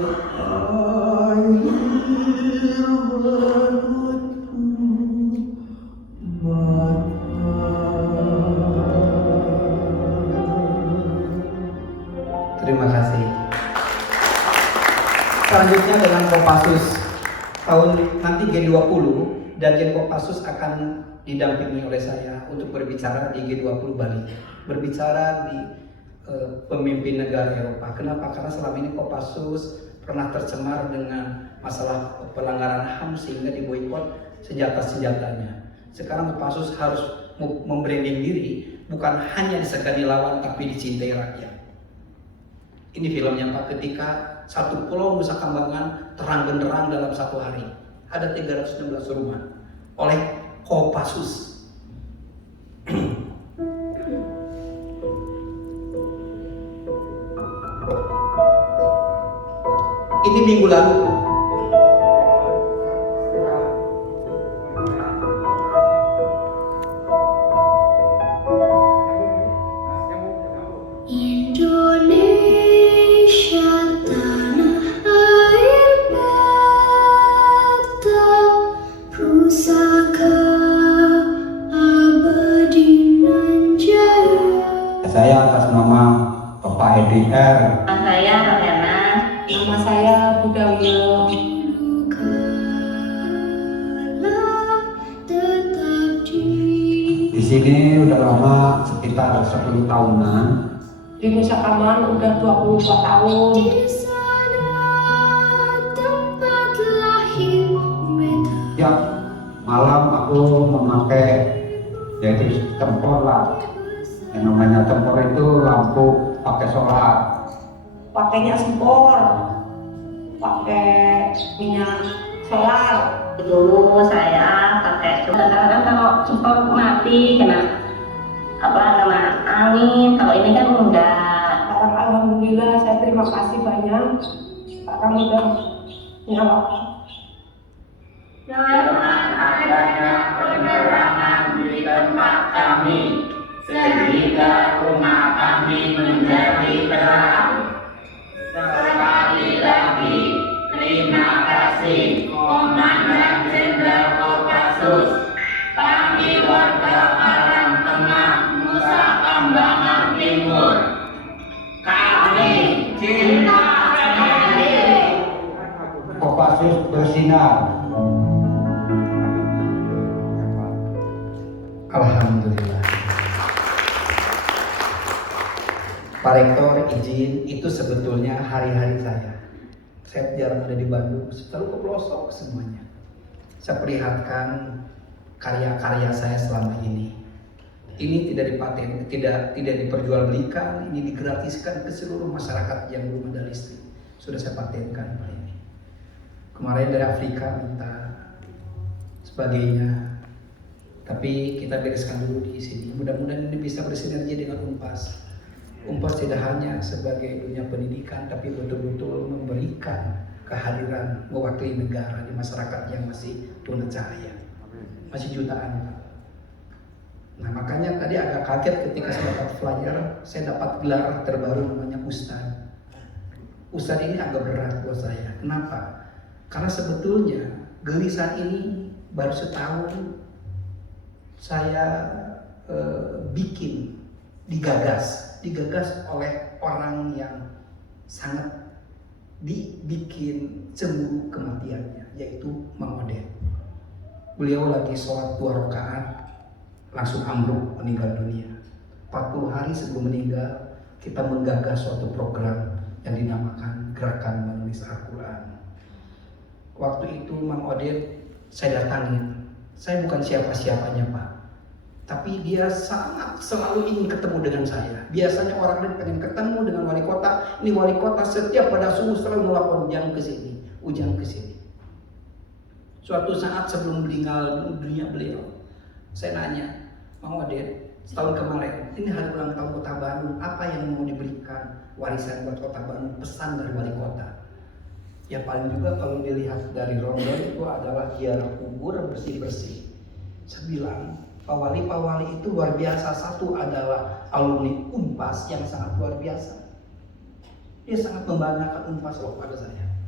Terima kasih. Selanjutnya dengan Kopassus. Tahun nanti G20 dan Gen Kopassus akan didampingi oleh saya untuk berbicara di G20 Bali. Berbicara di pemimpin negara Eropa. Kenapa? Karena selama ini Kopassus pernah tercemar dengan masalah pelanggaran HAM sehingga diboikot senjata-senjatanya. Sekarang Kopassus harus membranding diri, bukan hanya disegani lawan tapi dicintai rakyat. Ini filmnya Pak, ketika satu pulau Nusa Kambangan terang benderang dalam satu hari. Ada 316 rumah oleh Kopassus. Ini minggu lalu. Indonesia tanah air beta, pusaka abadi nan jaya. Saya atas nama Bapak EDR. Saya Rohena. Nama saya Budawio. Di sini udah lama, sekitar 10 tahunan. Di Nusa Kambangan udah 24 tahun. Di sana tempat lahir beta. Tiap malam aku memakai yaitu tempor lah. Yang namanya tempor itu lampu pakai solar. Pakainya sempor, pakai minyak solar. Dulu saya pakai, kadang-kadang kalau sempor mati kena angin. Kalau ini kan enggak. Sekarang alhamdulillah saya terima kasih banyak. Sekarang udah nyala. Dengan adanya penerangan di tempat kami, sehingga rumah kami menjadi terang. Sekali lagi, terima kasih Komandan Jenderal Kopassus. Kami warga Karang Tengah, Nusa Kambangan Timur. Kami cinta NKRI. Kopassus bersinar. Alhamdulillah. Pak Rektor izin, itu sebetulnya hari-hari saya. Saya jarang ada di Bandung, selalu ke pelosok semuanya. Saya perlihatkan karya-karya saya selama ini. Ini tidak dipaten, tidak diperjualbelikan, ini digratiskan ke seluruh masyarakat yang belum ada listrik. Sudah saya patenkan Pak ini. Kemarin dari Afrika minta sebagainya. Tapi kita bereskan dulu di sini. Mudah-mudahan ini bisa bersinergi dengan UNPAS. UNPAS tidak hanya sebagai dunia pendidikan, tapi betul-betul memberikan kehadiran mewakili negara di masyarakat yang masih tuna cahaya, masih jutaan. Nah makanya tadi agak kaget ketika saya dapat flyer, saya dapat gelar terbaru namanya Ustadz. Ustadz ini agak berat buat saya. Kenapa? Karena sebetulnya gelisahan ini baru setahun saya bikin, digagas oleh orang yang sangat dibikin cemburu kematiannya, yaitu Mang Oded. Beliau lagi sholat 2 rakaat langsung ambruk meninggal dunia. 40 hari sebelum meninggal kita menggagas suatu program yang dinamakan Gerakan Menulis Al-Quran. Waktu itu Mang Oded saya datangin. Saya bukan siapa-siapanya Pak, tapi dia sangat selalu ingin ketemu dengan saya. Biasanya orang lain pengen ketemu dengan wali kota. Ini wali kota setiap pada subuh selalu nelpon, ujang ke sini. Suatu saat sebelum meninggal dunia beliau, saya nanya, Mang Oded, setahun kemarin, ini hari ulang tahun Kota Bandung, apa yang mau diberikan warisan buat Kota Bandung, pesan dari wali kota? Ya paling juga kalau dilihat dari ronda itu adalah ziarah kubur bersih-bersih. Saya bilang, Pak Wali itu luar biasa. Satu adalah alumni UNPAS yang sangat luar biasa. Dia sangat membanggakan UNPAS loh pada saya.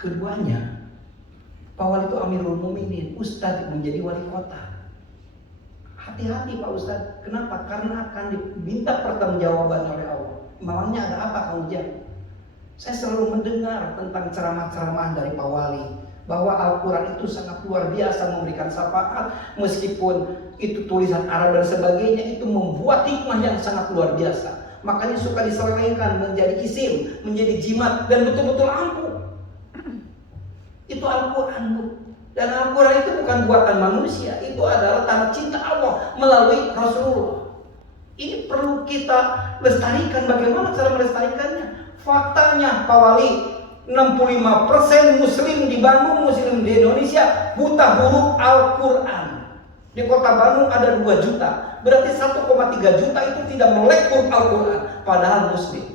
Keduanya, Pak Wali itu Amirul Mukminin, Ustadz menjadi wali kota. Hati-hati Pak Ustadz, kenapa? Karena akan diminta pertanggungjawaban oleh Allah. Memangnya ada apa Kang Ujang? Saya selalu mendengar tentang ceramah-ceramah dari Pak Wali, bahwa Al-Quran itu sangat luar biasa memberikan syafaat, meskipun itu tulisan Arab dan sebagainya, itu membuat hikmah yang sangat luar biasa. Makanya suka diselewengkan menjadi isim, menjadi jimat, dan betul-betul ampuh. Itu Al-Quran, Bu. Dan Al-Quran itu bukan buatan manusia, itu adalah tanda cinta Allah melalui Rasulullah. Ini perlu kita lestarikan. Bagaimana cara melestarikannya? Faktanya Pak Wali, 65% Muslim di Bandung, Muslim di Indonesia buta huruf Al-Quran. Di kota Bandung ada 2 juta, berarti 1,3 juta itu tidak melek huruf Al-Quran, padahal Muslim.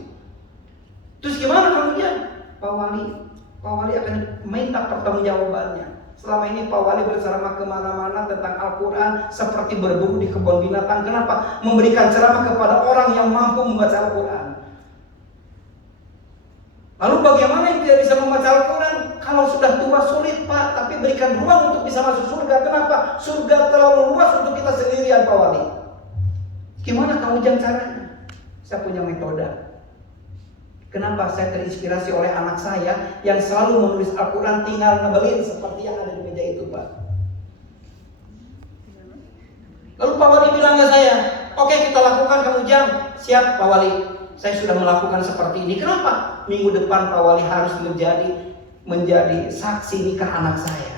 Terus gimana kemudian? Pak Wali akan minta pertanggungjawabannya. Selama ini Pak Wali berceramah kemana-mana tentang Al-Quran seperti berburu di kebun binatang. Kenapa? Memberikan ceramah kepada orang yang mampu membaca Al-Quran. Lalu bagaimana yang tidak bisa membaca Al-Quran? Kalau sudah tua sulit Pak, tapi berikan ruang untuk bisa masuk surga. Kenapa? Surga terlalu luas untuk kita sendirian Pak Wali. Gimana Kang Ujang caranya? Saya punya metode. Kenapa? Saya terinspirasi oleh anak saya yang selalu menulis Al-Quran, tinggal nebelin seperti yang ada di meja itu Pak. Lalu Pak Wali bilang ke saya, oke kita lakukan Kang Ujang. Siap Pak Wali, saya sudah melakukan seperti ini. Kenapa? Minggu depan Pak Wali harus menjadi saksi nikah anak saya.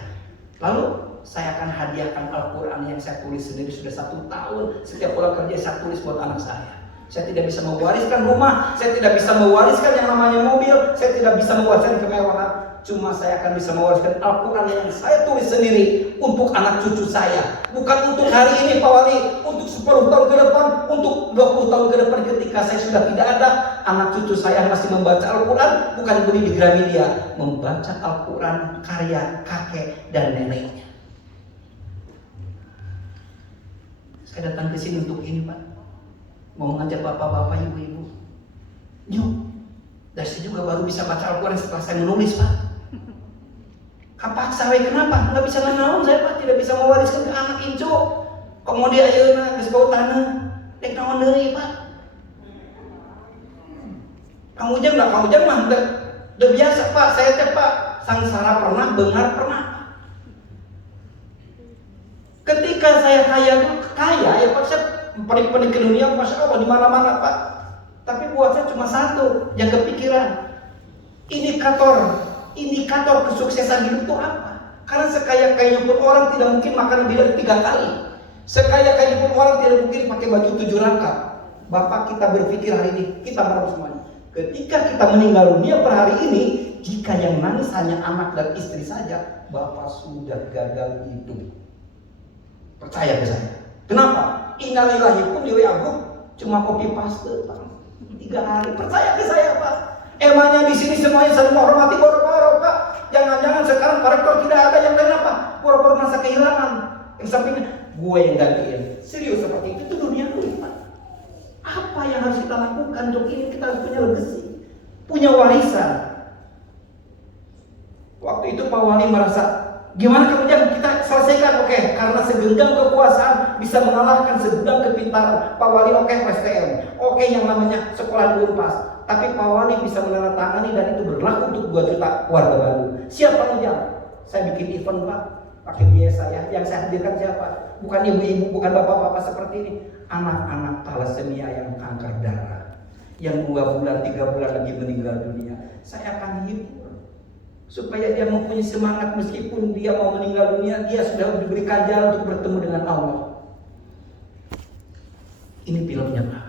Lalu saya akan hadiahkan Al-Quran yang saya tulis sendiri sudah 1 tahun. Setiap pulang kerja saya tulis buat anak saya. Saya tidak bisa mewariskan rumah, saya tidak bisa mewariskan yang namanya mobil, saya tidak bisa mewariskan kemewahan. Cuma saya akan bisa mewariskan Al-Quran yang saya tulis sendiri untuk anak cucu saya. Bukan untuk hari ini Pak Wali, untuk 10 tahun ke depan, untuk 20 tahun ke depan ketika saya sudah tidak ada, anak cucu saya masih membaca Al-Quran, bukan beli di Gramedia, membaca Al-Quran karya kakek dan neneknya. Saya datang ke sini untuk ini Pak. Mau mengajak bapak-bapak, ibu-ibu. Yuk, dan saya juga baru bisa baca Al-Quran setelah saya menulis Pak. Kapak sawe kenapa? Nggak bisa nanaon saya Pak, tidak bisa mewariskan ke anak incu. Kemudian ayeuna geus bau tanah, dek naon deui Pak. Kang Ujang mah udah biasa Pak, saya teh Pak, sangsara pernah, bengar pernah. Ketika saya kaya ya Pak, saya penik-penik ke dunia, Masya Allah, di mana-mana Pak. Tapi buat saya cuma satu yang kepikiran. Indikator kesuksesan hidup itu apa? Karena sekaya-kayanya pun orang tidak mungkin makan lebih dari 3 kali. Sekaya-kayanya pun orang tidak mungkin pakai baju 7 rangkap. Bapak kita berpikir hari ini, kita berapa semuanya. Ketika kita meninggal dunia per hari ini, jika yang nangis hanya anak dan istri saja, Bapak sudah gagal hidup. Percaya ke saya. Kenapa? Innalillahi pun di WA group cuma copy paste Pak. 3 hari. Percaya ke saya Pak. Emangnya di sini semuanya saling menghormati boro-boro Pak. Jangan-jangan sekarang Pak Rektor tidak ada yang lain apa? Boro-boro masa kehilangan. Yang sampingnya gue yang gantiin. Serius seperti itu dunia dulu Pak. Apa yang harus kita lakukan untuk ini? Kita harus punya legacy, punya warisan. Waktu itu Pak Wali merasa, gimana kemudian kita selesaikan? Oke, karena segenggam kekuasaan bisa mengalahkan segudang kepintaran. Pak Wali oke PSTM, oke yang namanya sekolah di Unpas. Tapi Pak Wali bisa menandatangani dan itu berlaku untuk 2 juta warga Bandung. Siapa yang jawab? Saya bikin event Pak, pakai biaya saya. Yang saya hadirkan siapa? Bukan ibu-ibu, bukan bapak-bapak seperti ini. Anak-anak thalassemia yang kanker darah, yang 2 bulan, 3 bulan lagi meninggal dunia. Saya akan hibur supaya dia mempunyai semangat meskipun dia mau meninggal dunia, dia sudah diberikan jalan untuk bertemu dengan Allah. Ini filmnya Pak.